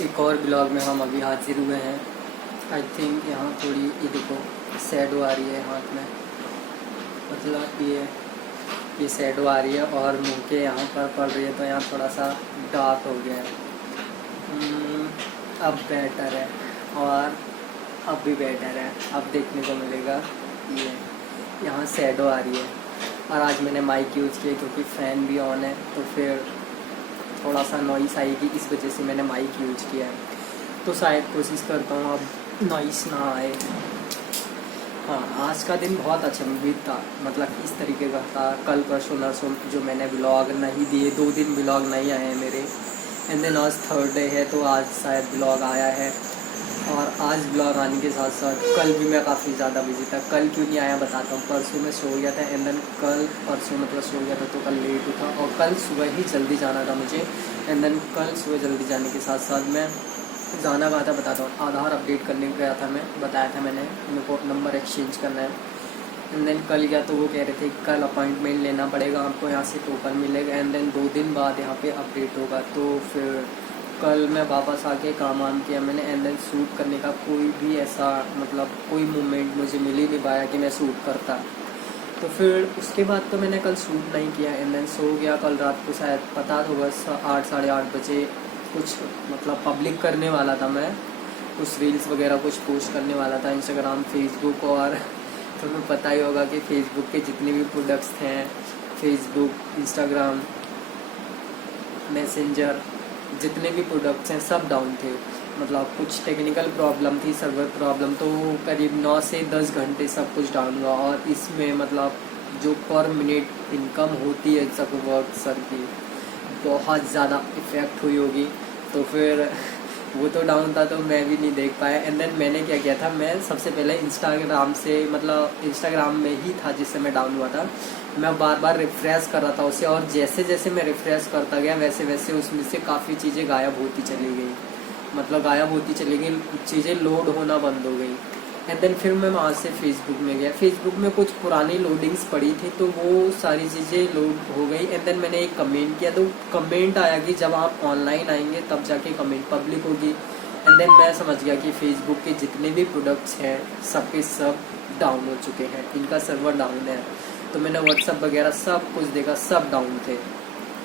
एक और ब्लॉग में हम अभी हाजिर हुए हैं। आई थिंक यहाँ थोड़ी ये देखो शैडो आ रही है हाथ में, मतलब ये शैडो आ रही है और मुंह के यहाँ पर पड़ रही है, तो यहाँ थोड़ा सा डार्क हो गया है। अब बेटर है और अब भी बेटर है। अब देखने को मिलेगा ये यहाँ शैडो आ रही है। और आज मैंने माइक यूज़ किया क्योंकि फ़ैन भी ऑन है, तो फिर थोड़ा सा नॉइस आएगी, इस वजह से मैंने माइक यूज किया है। तो शायद कोशिश करता हूँ अब नॉइस ना आए। हाँ, आज का दिन बहुत अच्छा बीता, मतलब इस तरीके का था। कल परसों नरसों जो मैंने ब्लॉग नहीं दिए, 2 दिन ब्लॉग नहीं आए हैं मेरे। एंड देन आज थर्ड डे है, तो आज शायद ब्लॉग आया है। और आज ब्लॉग आने के साथ साथ कल भी मैं काफ़ी ज़्यादा बिजी था। कल क्यों नहीं आया बताता हूँ। परसों मैं सो गया था, एंड देन कल परसों मतलब सो गया था, तो कल लेट उठा और कल सुबह ही जल्दी जाना था मुझे। एंड देन कल सुबह जल्दी जाने के साथ साथ मैं जाना कहा था बताता हूँ। आधार अपडेट करने गया था मैं, बताया था मैंने, मेरे को नंबर एक्सचेंज करना है। एंड देन कल गया तो वो कह रहे थे कल अपॉइंटमेंट लेना पड़ेगा आपको, यहाँ से टोकन मिलेगा, एंड देन 2 दिन बाद यहाँ पे अपडेट होगा। तो फिर कल मैं वापस आके काम किया मैंने। एंड देन शूट करने का कोई भी ऐसा मतलब कोई मोमेंट मुझे मिल ही नहीं पाया कि मैं शूट करता। तो फिर उसके बाद तो मैंने कल शूट नहीं किया। एंड देन सो गया। कल रात को शायद पता होगा 8 साढ़े 8 बजे कुछ मतलब पब्लिक करने वाला था मैं, कुछ रील्स वगैरह कुछ पोस्ट करने वाला था इंस्टाग्राम, फेसबुक। और तुम्हें पता ही होगा कि फेसबुक के जितने भी प्रोडक्ट्स हैं, फेसबुक, इंस्टाग्राम, मैसेंजर, जितने भी प्रोडक्ट्स हैं सब डाउन थे। मतलब कुछ टेक्निकल प्रॉब्लम थी, सर्वर प्रॉब्लम, तो करीब 9 से 10 घंटे सब कुछ डाउन हुआ। और इसमें मतलब जो पर मिनट इनकम होती है सर की, बहुत ज़्यादा इफ़ेक्ट हुई होगी। तो फिर वो तो डाउन था, तो मैं भी नहीं देख पाया। एंड देन मैंने क्या किया था, मैं सबसे पहले इंस्टाग्राम से, मतलब इंस्टाग्राम में ही था जिससे मैं डाउन हुआ था, मैं बार बार रिफ़्रेश कर रहा था उसे। और जैसे जैसे मैं रिफ़्रेश करता गया वैसे वैसे उसमें से काफ़ी चीज़ें गायब होती चली गई, मतलब गायब होती चली गई, चीज़ें लोड होना बंद हो गई। एंड देन फिर मैं वहाँ से फेसबुक में गया। फेसबुक में कुछ पुरानी लोडिंग्स पड़ी थी, तो वो सारी चीज़ें लोड हो गई। एंड देन मैंने एक कमेंट किया, तो कमेंट आया कि जब आप ऑनलाइन आएंगे तब जाके कमेंट पब्लिक होगी। एंड देन मैं समझ गया कि फेसबुक के जितने भी प्रोडक्ट्स हैं सब के सब डाउन हो चुके हैं, इनका सर्वर डाउन है। तो मैंने व्हाट्सअप वगैरह सब कुछ देखा, सब डाउन थे।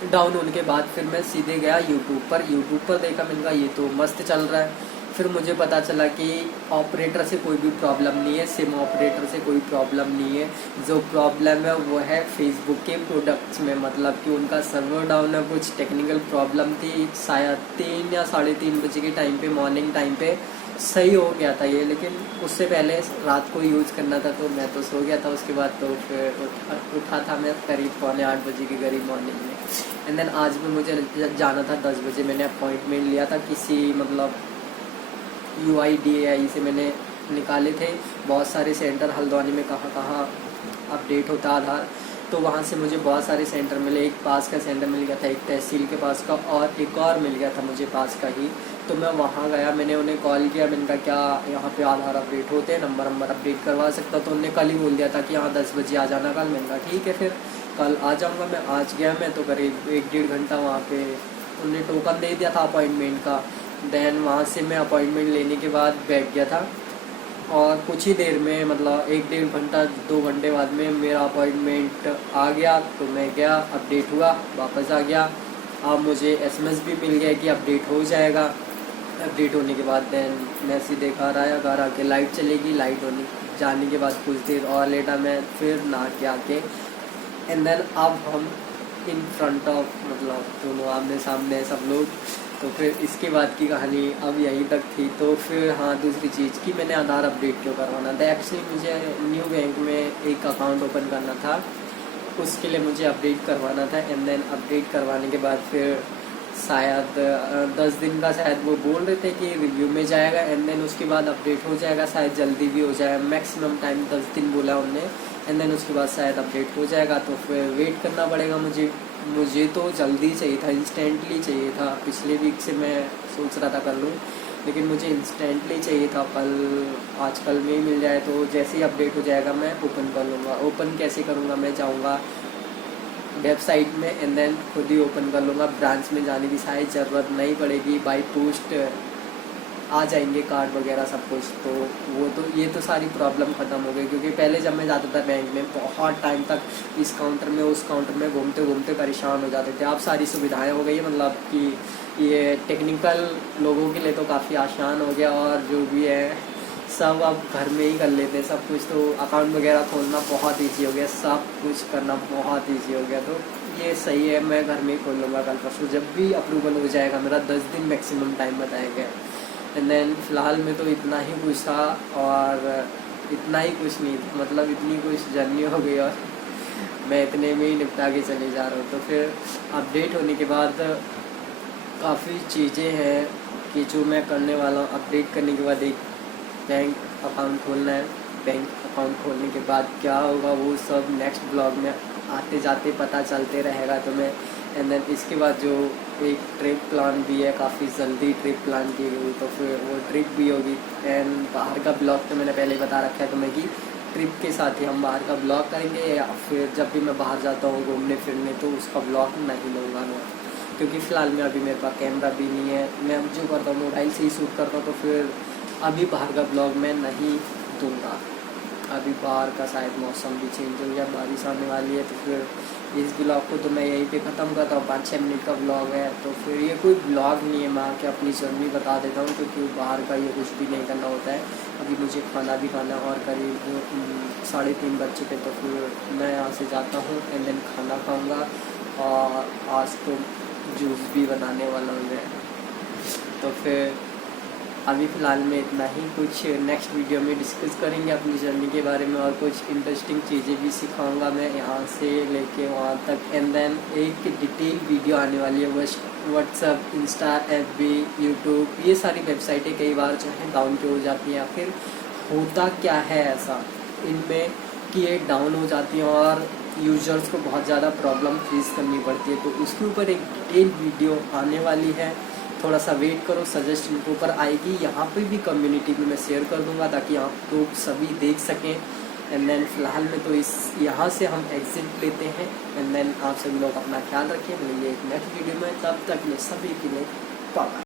डाउन होने के बाद फिर मैं सीधे गया यूट्यूब पर देखा, मैंने कहा ये तो मस्त चल रहा है। फिर मुझे पता चला कि ऑपरेटर से कोई भी प्रॉब्लम नहीं है, सिम ऑपरेटर से कोई प्रॉब्लम नहीं है। जो प्रॉब्लम है वो है फेसबुक के प्रोडक्ट्स में, मतलब कि उनका सर्वर डाउन है, कुछ टेक्निकल प्रॉब्लम थी। शायद 3 या साढ़े 3 बजे के टाइम पे, मॉर्निंग टाइम पे सही हो गया था ये, लेकिन उससे पहले रात को यूज़ करना था, तो मैं तो सो गया था। उसके बाद तो फिर उठा था मैं करीब 7:45 बजे के करीब मॉर्निंग में। एंड देन आज भी मुझे जाना था 10 बजे। मैंने अपॉइंटमेंट लिया था किसी मतलब UIDAI से मैंने निकाले थे बहुत सारे सेंटर, हल्द्वानी में कहाँ कहाँ अपडेट होता आधार, तो वहाँ से मुझे बहुत सारे सेंटर मिले। एक पास का सेंटर मिल गया था, एक तहसील के पास का, और एक और मिल गया था मुझे पास का ही। तो मैं वहाँ गया, मैंने उन्हें कॉल किया, मैंने कहा क्या यहाँ पे आधार अपडेट होते हैं, नंबर अपडेट करवा सकता। तो उन्होंने कल ही बोल दिया था कि हाँ 10 बजे आ जाना कल। मैंने कहा ठीक है, फिर कल आ जाऊँगा मैं। आज गया मैं, तो करीब 1-1.5 घंटा वहाँ पे उन्होंने टोकन दे दिया था अपॉइंटमेंट का। देन वहाँ से मैं अपॉइंटमेंट लेने के बाद बैठ गया था, और कुछ ही देर में मतलब 1-1.5 घंटा 2 घंटे बाद में मेरा अपॉइंटमेंट आ गया। तो मैं गया, अपडेट हुआ, वापस आ गया। अब मुझे SMS भी मिल गया कि अपडेट हो जाएगा। अपडेट होने के बाद देन मैं सीधे घर आया, घर आके लाइट चलेगी, लाइट होने जाने के बाद कुछ देर और लेटा मैं, फिर नहा के आके एंड देन अब हम इन फ्रंट ऑफ, मतलब दोनों आमने सामने सब लोग। तो फिर इसके बाद की कहानी अब यहीं तक थी। तो फिर हाँ, दूसरी चीज़ कि मैंने आधार अपडेट क्यों करवाना था। एक्चुअली मुझे न्यू बैंक में एक अकाउंट ओपन करना था, उसके लिए मुझे अपडेट करवाना था। एंड देन अपडेट करवाने के बाद फिर शायद 10 दिन का शायद वो बोल रहे थे कि रिव्यू में जाएगा। एंड देन उसके बाद अपडेट हो जाएगा, शायद जल्दी भी हो जाएगा, मैक्सिमम टाइम 10 दिन बोला उनने। एंड देन उसके बाद शायद अपडेट हो जाएगा। तो फिर वेट करना पड़ेगा मुझे तो जल्दी चाहिए था, इंस्टेंटली चाहिए था। पिछले वीक से मैं सोच रहा था कर लूँ, लेकिन मुझे इंस्टेंटली चाहिए था, आज कल में ही मिल जाए। तो जैसे ही अपडेट हो जाएगा मैं ओपन कर लूँगा। ओपन कैसे करूँगा, मैं जाऊँगा वेबसाइट में एंड देन खुद ही ओपन कर लूँगा। ब्रांच में जाने की शायद ज़रूरत नहीं पड़ेगी, बाई पोस्ट आ जाएंगे कार्ड वगैरह सब कुछ। तो वो तो ये तो सारी प्रॉब्लम ख़त्म हो गई, क्योंकि पहले जब मैं जाता था बैंक में बहुत टाइम तक इस काउंटर में उस काउंटर में घूमते घूमते परेशान हो जाते थे। अब सारी सुविधाएं हो गई है, मतलब कि ये टेक्निकल लोगों के लिए तो काफ़ी आसान हो गया, और जो भी है सब अब घर में ही कर लेते हैं सब कुछ। तो अकाउंट वगैरह खोलना बहुत ईजी हो गया, सब कुछ करना बहुत ईजी हो गया। तो ये सही है, मैं घर में ही खोल लूँगा कल परसों, जब भी अप्रूवल हो जाएगा। मेरा 10 दिन मैक्सिमम टाइम बताया गया। एंड देन फ़िलहाल में तो इतना ही कुछ था, और इतना ही कुछ नहीं था, मतलब इतनी कुछ जर्नी हो गई और मैं इतने में ही निपटा के चले जा रहा हूँ। तो फिर अपडेट होने के बाद काफ़ी चीज़ें हैं कि जो मैं करने वाला हूँ। अपडेट करने के बाद एक बैंक अकाउंट खोलना है। बैंक अकाउंट खोलने के बाद क्या होगा वो सब नेक्स्ट ब्लॉग में आते जाते पता चलते रहेगा तुम्हें। एंड देन इसके बाद जो एक ट्रिप प्लान भी है, काफ़ी जल्दी ट्रिप प्लान की गई, तो फिर वो ट्रिप भी होगी। एंड बाहर का ब्लॉग तो मैंने पहले ही बता रखा है तुम्हें कि ट्रिप के साथ ही हम बाहर का ब्लॉग करेंगे, या फिर जब भी मैं बाहर जाता हूँ घूमने फिरने तो उसका ब्लॉग नहीं लूँगा मैं, क्योंकि फ़िलहाल में अभी मेरे पास कैमरा भी नहीं है। मैं जो करता हूँ मोबाइल से ही शूट करता हूँ, तो फिर अभी बाहर का ब्लॉग मैं नहीं दूँगा। अभी बाहर का शायद मौसम भी चेंज हो गया, बारिश आने वाली है। तो फिर इस ब्लॉग को तो मैं यहीं पे ख़त्म करता हूँ। 5-6 मिनट का ब्लॉग है, तो फिर ये कोई ब्लॉग नहीं है, मैं आके अपनी जर्नी बता देता हूँ, क्योंकि बाहर का ये कुछ भी नहीं करना होता है। अभी मुझे खाना भी खाना, और करीब 3:30 बज चुके, तो फिर मैं यहाँ से जाता हूँ एंड देन खाना खाऊँगा। और आज तो जूस भी बनाने वाला हूँ मैं। तो फिर अभी फ़िलहाल में इतना ही, कुछ नेक्स्ट वीडियो में डिस्कस करेंगे अपनी जर्नी के बारे में, और कुछ इंटरेस्टिंग चीज़ें भी सिखाऊंगा मैं यहाँ से लेके वहाँ तक। एंड देन एक डिटेल वीडियो आने वाली है, व्हाट्सअप, इंस्टा, FB, यूट्यूब, ये सारी वेबसाइटें कई बार जो है डाउन पे हो जाती हैं, या फिर होता क्या है ऐसा इनमें कि ये डाउन हो जाती हैं और यूजर्स को बहुत ज़्यादा प्रॉब्लम फेस करनी पड़ती है। तो उसके ऊपर एक डिटेल वीडियो आने वाली है, थोड़ा सा वेट करो, सजेशन के ऊपर आएगी। यहाँ पे भी कम्युनिटी में मैं शेयर कर दूँगा ताकि आप लोग सभी देख सकें। एंड देन फ़िलहाल में तो यहाँ से हम एग्जिट लेते हैं। एंड देन आप सभी लोग अपना ख्याल रखें, मिलेंगे एक नेक्स्ट वीडियो में, तब तक मैं सभी के लिए बाय।